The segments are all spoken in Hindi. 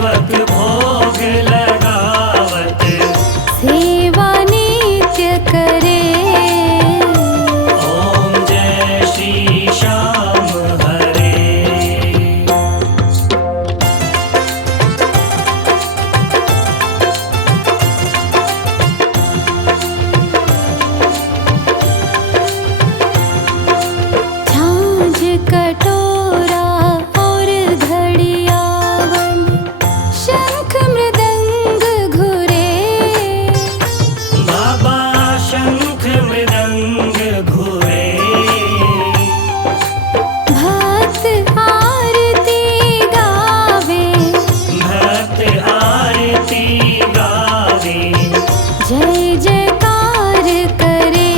सेवक भोग लगावत सेवा नित्य करे। ओम जय श्री श्याम हरे। झांझ कटोरा और घड़ियावन, शंख मृदंग घुरे। बाबा शंख मृदंग घुरे। भक्त आरती गावे, भक्त आरती गावे। जय जयकार करे।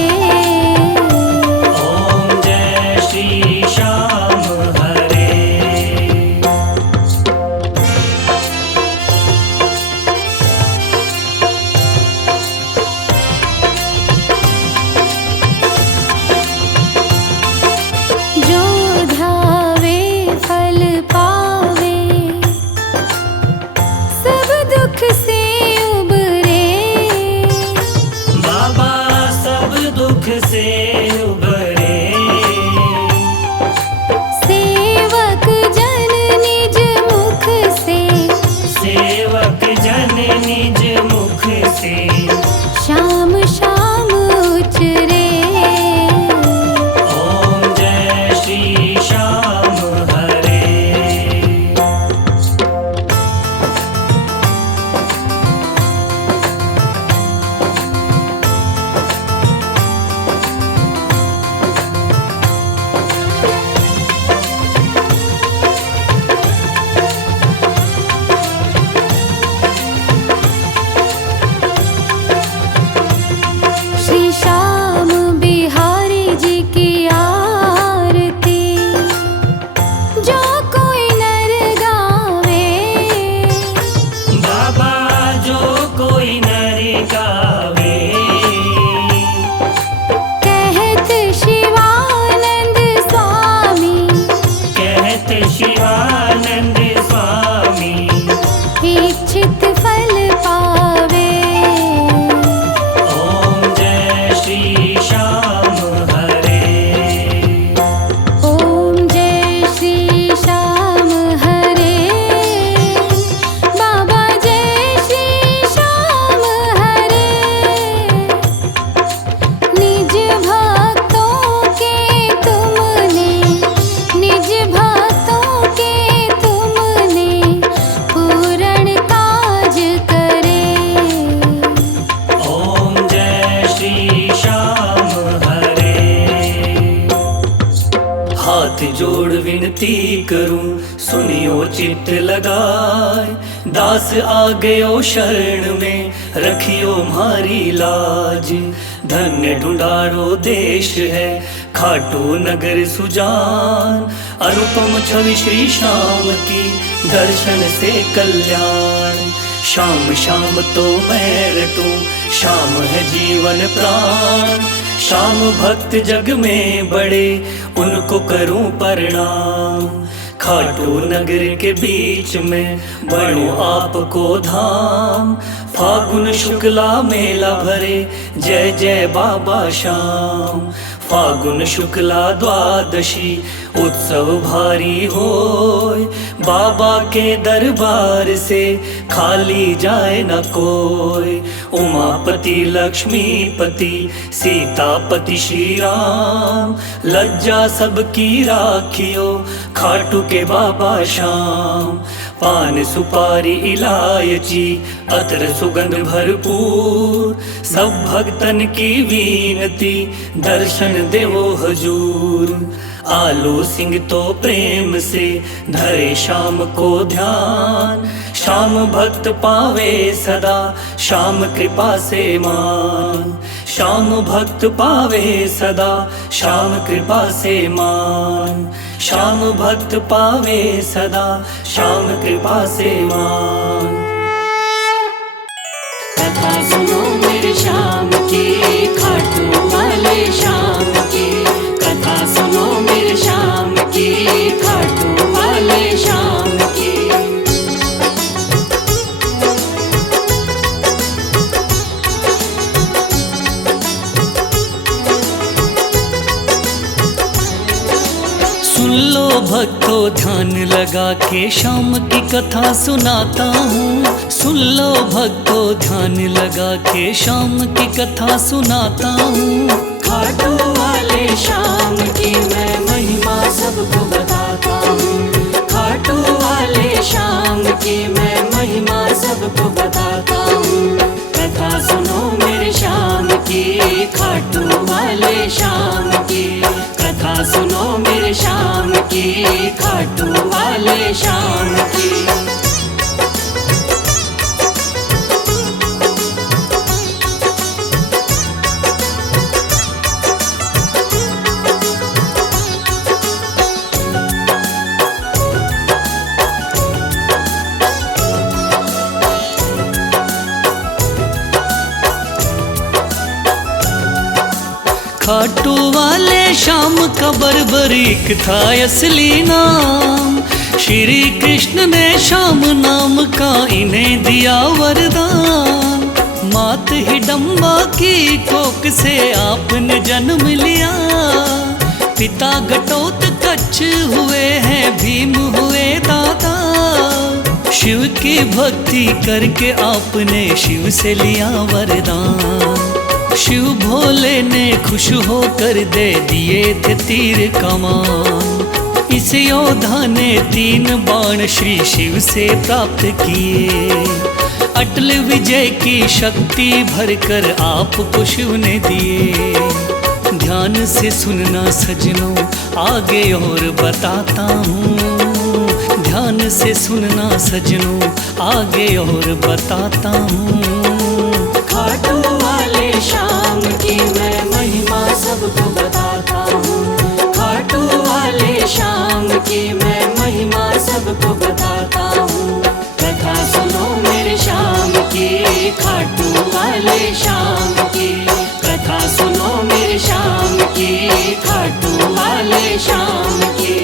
ओम जय श्री श्याम हरे। जो ध्यावे फल पावे, सब दुख से उबरे। बाबा सब दुख से उबरे। सेवक जन निज मुख से, सेवक जन निज मुख से शाम शाम उचरे। ओम जय श्री श्याम हरे। श्री श्याम बिहारी जी की आरती, जो कोई नर गावे। बाबा जो कोई नर गावे। कहत शिवानंद स्वामी, कहत शिवानंद स्वामी इच्छित फल पावे। ओम जय श्री श्याम हरे। ओम जय श्री श्याम हरे। बाबा जय श्री श्याम हरे। निज भक्तों के तुमने, निज भक्तों के तुमने पूर्ण काज करे। ओम जय श्री श्याम हरे। हाथ जोड़ विनती करूं सुनियो चित्त लगाए। दास आ गयो शरण में रखियो म्हारी लाज। धन्य ढूंढारो देश है खाटू नगर सुजान। अनुपम छवि श्री श्याम की दर्शन से कल्याण। शाम शाम तो मैं रटूं शाम है जीवन प्राण। शाम भक्त जग में बड़े उनको करूं प्रणाम। खाटू नगर के बीच में बनो आपको धाम। फागुन शुक्ला मेला भरे जय जय बाबा श्याम। फागुन शुक्ला द्वादशी उत्सव भारी होय। बाबा के दरबार से खाली जाए न कोई। उमापति लक्ष्मीपति सीतापति श्री राम। लज्जा सबकी राखियो खाटू के बाबा श्याम। पान सुपारी इलायची अतर सुगंध भरपूर। सब भक्तन की विनती दर्शन देवो हजूर। आलू सिंह तो प्रेम से धरे शाम को ध्यान। श्याम भक्त पावे सदा श्याम कृपा से मान। श्याम भक्त पावे सदा श्याम कृपा से मान। श्याम भक्त पावे सदा श्याम कृपा से मान। कथा सुनो मेरे श्याम की खाटू वाले श्याम की। कथा सुनो मेरे श्याम की खाटू वाले श्याम की। भक्तों ध्यान लगा के श्याम की कथा सुनाता हूँ। सुन लो भक्तों ध्यान लगा के श्याम की कथा सुनाता हूँ। खाटू वाले श्याम की मैं महिमा सबको बताता हूँ। खाटू वाले श्याम की मैं महिमा सबको बताता हूँ। कथा सुनो मेरे श्याम की, खाटू वाले श्याम की। कथा सुनो मेरे श्याम की, खाटू वाले श्याम की। खाटू वाले श्याम का बर्बरीक था असली नाम। श्री कृष्ण ने श्याम नाम का इन्हें दिया वरदान। मात हिडम्बा की कोख से आपने जन्म लिया। पिता घटोत्कच हुए हैं, भीम हुए दादा। शिव की भक्ति करके आपने शिव से लिया वरदान। शिव भोले ने खुश होकर दे दिए थे तीर कमान। इस योद्धा ने 3 बाण श्री शिव से प्राप्त किए। अटल विजय की शक्ति भरकर आपको शिव ने दिए। ध्यान से सुनना सजनों, आगे और बताता हूँ। ध्यान से सुनना सजनों, आगे और बताता हूँ। खाटू वाले श्याम की मैं महिमा सबको बताता हूँ। खाटू वाले श्याम की मैं महिमा सबको बताता हूँ। कथा सुनो मेरे श्याम की, खाटू वाले श्याम की। कथा सुनो मेरे श्याम की, खाटू वाले श्याम की।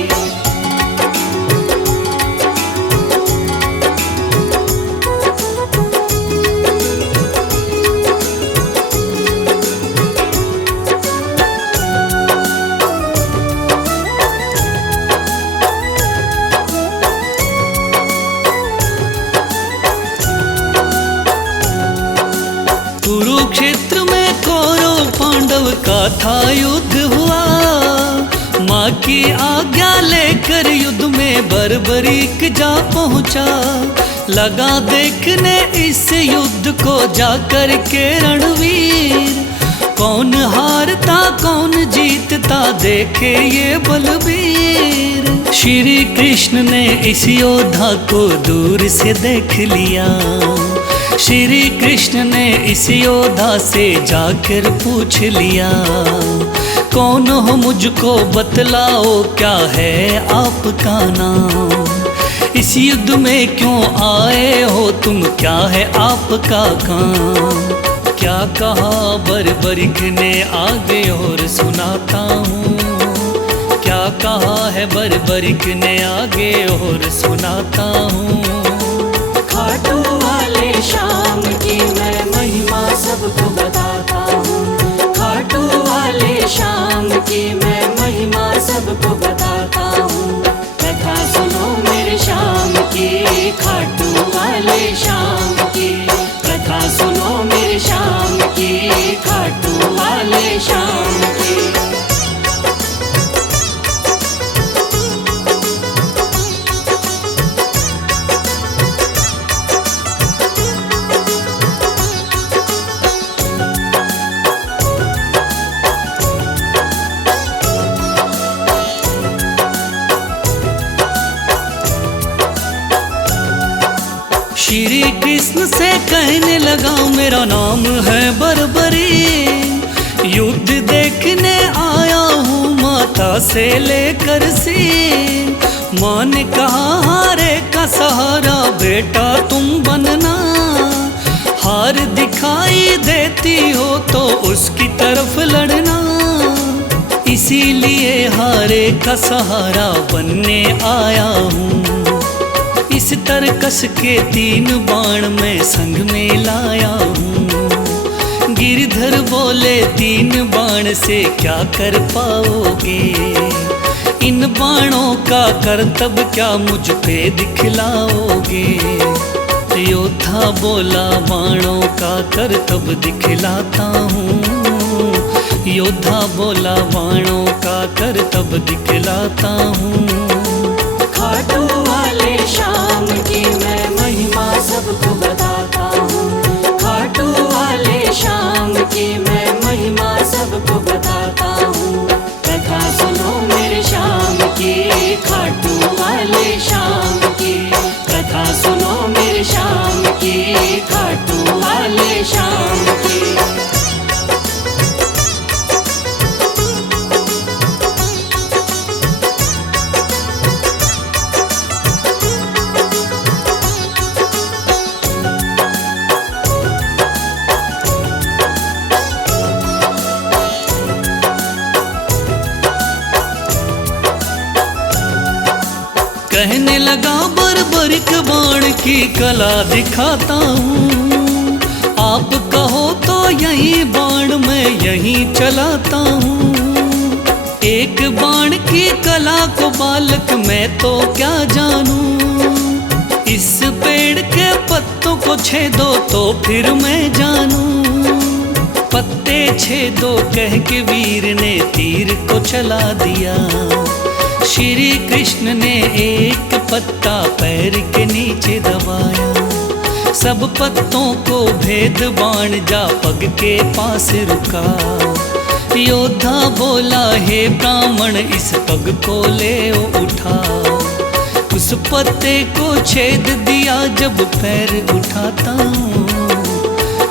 कुरुक्षेत्र में कौरव पांडव का था युद्ध हुआ। माँ की आज्ञा लेकर युद्ध में बर्बरीक जा पहुँचा। लगा देखने इस युद्ध को जाकर के रणवीर। कौन हारता कौन जीतता देखे ये बलबीर। श्री कृष्ण ने इस योद्धा को दूर से देख लिया। श्री कृष्ण ने इस योद्धा से जाकर पूछ लिया। कौन हो मुझको बतलाओ, क्या है आपका नाम। इस युद्ध में क्यों आए हो तुम, क्या है आपका काम। क्या कहा बर्बरीक ने आगे और सुनाता हूँ। क्या कहा है बर्बरीक ने आगे और सुनाता हूँ। खाटू वाले श्याम की मैं महिमा सबको बताता हूँ। खाटू वाले श्याम की मैं महिमा सबको बताता हूँ। कथा सुनो मेरे श्याम की, खाटू वाले श्याम की। कथा सुनो मेरे श्याम की, खाटू वाले श्याम की। श्री कृष्ण से कहने लगा मेरा नाम है बर्बरी। युद्ध देखने आया हूँ माता से लेकर सीन। माँ ने कहा हारे का सहारा बेटा तुम बनना। हार दिखाई देती हो तो उसकी तरफ लड़ना। इसीलिए हारे का सहारा बनने आया हूँ। इस तरकस के 3 बाण मैं संग में लाया हूँ। गिरधर बोले 3 बाण से क्या कर पाओगे। इन बाणों का करतब क्या मुझ पे दिखलाओगे? योद्धा बोला बाणों का करतब दिखलाता हूँ। योद्धा बोला बाणों का करतब दिखलाता हूँ। खाटू वाले शाम की मैं महिमा सबको बताता हूँ। खाटू वाले शाम की मैं महिमा सबको बताता हूँ। कथा सुनो मेरे शाम की, खाटू वाले शाम की। कथा सुनो मेरे शाम की, खाटू वाले शाम की। कहने लगा बर्बरिक बाण की कला दिखाता हूँ। आप कहो तो यही बाण मैं यहीं चलाता हूँ। एक बाण की कला को बालक मैं तो क्या जानूं। इस पेड़ के पत्तों को छेदो तो फिर मैं जानूं। पत्ते छेदो कह के वीर ने तीर को चला दिया। श्री कृष्ण ने एक पत्ता पैर के नीचे दबाया। सब पत्तों को भेद बाण जा पग के पास रुका। योद्धा बोला हे ब्राह्मण इस पग को ले उठा। उस पत्ते को छेद दिया जब पैर उठाता हूँ।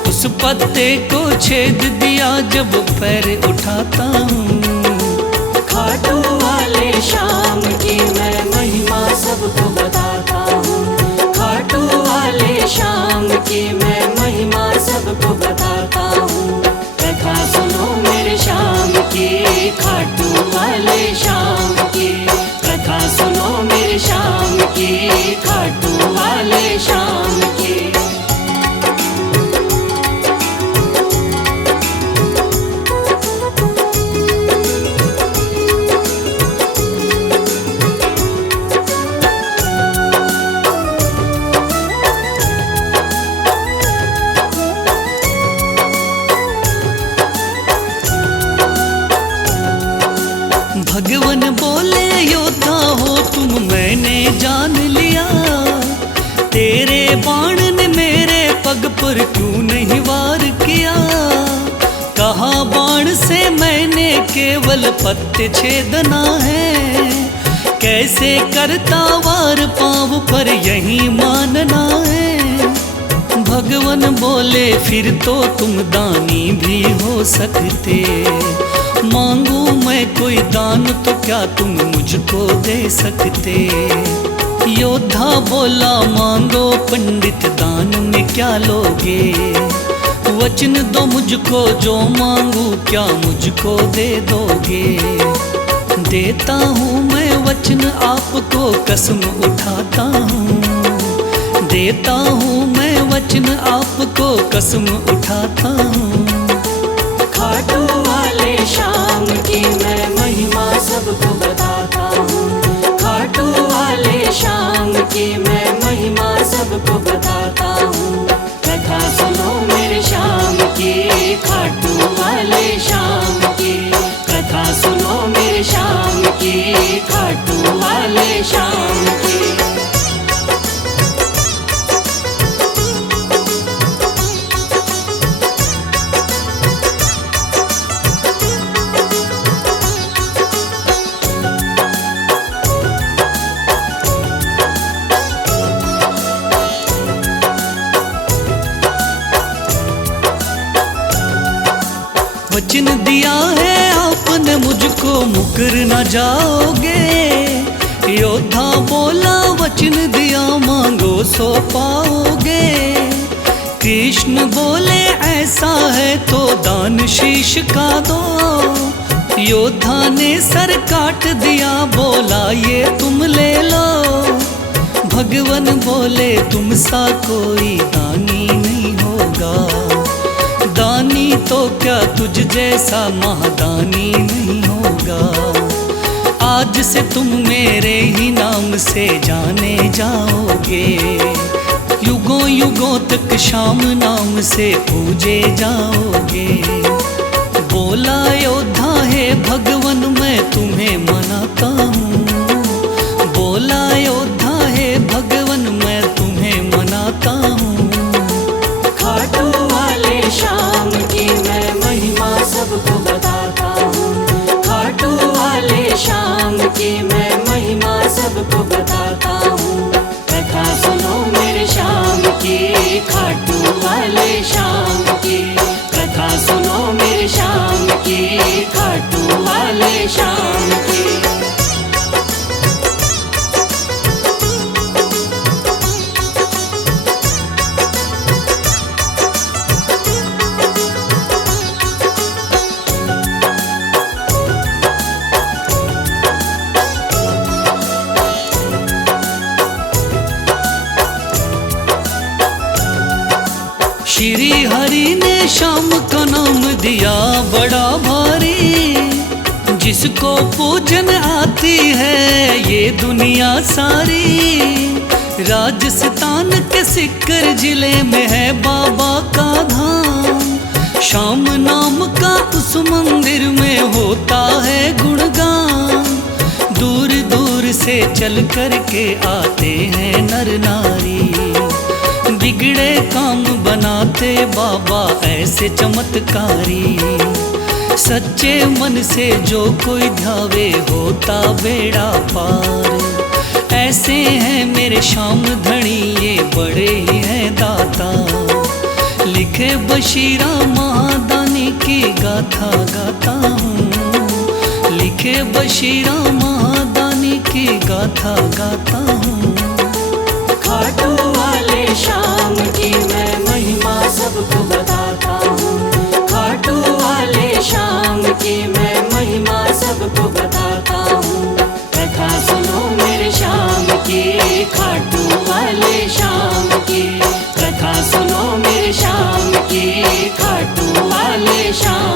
उस पत्ते को छेद दिया जब पैर उठाता हूँ। खाटू वाले शाम की मैं महिमा सबको बताता हूँ। खाटू वाले शाम की मैं महिमा सबको बताता हूँ। कथा सुनो मेरे शाम की, खाटू वाले शाम की। कथा सुनो मेरे शाम की, खाटू वाले शाम की। भगवान बोले योद्धा हो तुम मैंने जान लिया। तेरे बाण ने मेरे पग पर क्यों नहीं वार किया। कहा बाण से मैंने केवल पत्ते छेदना है। कैसे करता वार पाँव पर यही मानना है। भगवान बोले फिर तो तुम दानी भी हो सकते। मांगू मैं कोई दान तो क्या तुम मुझको दे सकते। योद्धा बोला मांगो पंडित दान में क्या लोगे। वचन दो मुझको जो मांगू क्या मुझको दे दोगे। देता हूँ मैं वचन आपको कसम उठाता हूँ। देता हूँ मैं वचन आपको कसम उठाता हूँ। खाटू वाले शाम की मैं महिमा सबको बताता हूँ। खाटू वाले शाम की मैं महिमा सबको बताता हूँ। कथा सुनो मेरे शाम की, खाटू वाले शाम की। कथा सुनो मेरे शाम की, खाटू वाले शाम की। वचन दिया है आपने मुझको मुकर न जाओगे। योद्धा बोला वचन दिया मांगो सो पाओगे। कृष्ण बोले ऐसा है तो दान शीश का दो। योद्धा ने सर काट दिया बोला ये तुम ले लो। भगवान बोले तुम सा कोई दानी नहीं होगा। तो क्या तुझ जैसा महादानी नहीं होगा। आज से तुम मेरे ही नाम से जाने जाओगे, युगों युगों तक श्याम नाम से पूजे जाओगे। बोला योद्धा है भगवन मैं तुम्हें मनाता हूँ, बोला योद्धा है भगवन मैं तुम्हें मनाता हूँ। खाटू वाले श्याम की मैं महिमा सबको बताता हूँ, खाटू वाले श्याम की मैं महिमा सबको बताता हूँ। कथा सुनो मेरे श्याम की, खाटू वाले श्याम की, कथा सुनो मेरे श्याम की, खाटू वाले श्याम की। श्री हरि ने श्याम का नाम दिया बड़ा भारी, जिसको पूजन आती है ये दुनिया सारी। राजस्थान के सिक्कर जिले में है बाबा का धाम, श्याम नाम का उस मंदिर में होता है गुणगान। दूर दूर से चल कर के आते हैं नर नारी, बिगड़े काम बनाते बाबा ऐसे चमत्कारी। सच्चे मन से जो कोई ध्यावे होता बेड़ा पार। ऐसे हैं मेरे श्याम धनी ये बड़े ही हैं दाता, लिखे बशीरा महादानी की गाथा गाता हूँ, लिखे बशीरा महादानी की गाथा गाता हूँ। खाटू वाले श्याम की मैं महिमा सबको बताता हूँ, खाटू वाले श्याम की मैं महिमा सबको बताता हूँ। कथा सुनो मेरे श्याम की, खाटू वाले श्याम की, कथा सुनो मेरे श्याम की, खाटू वाले श्याम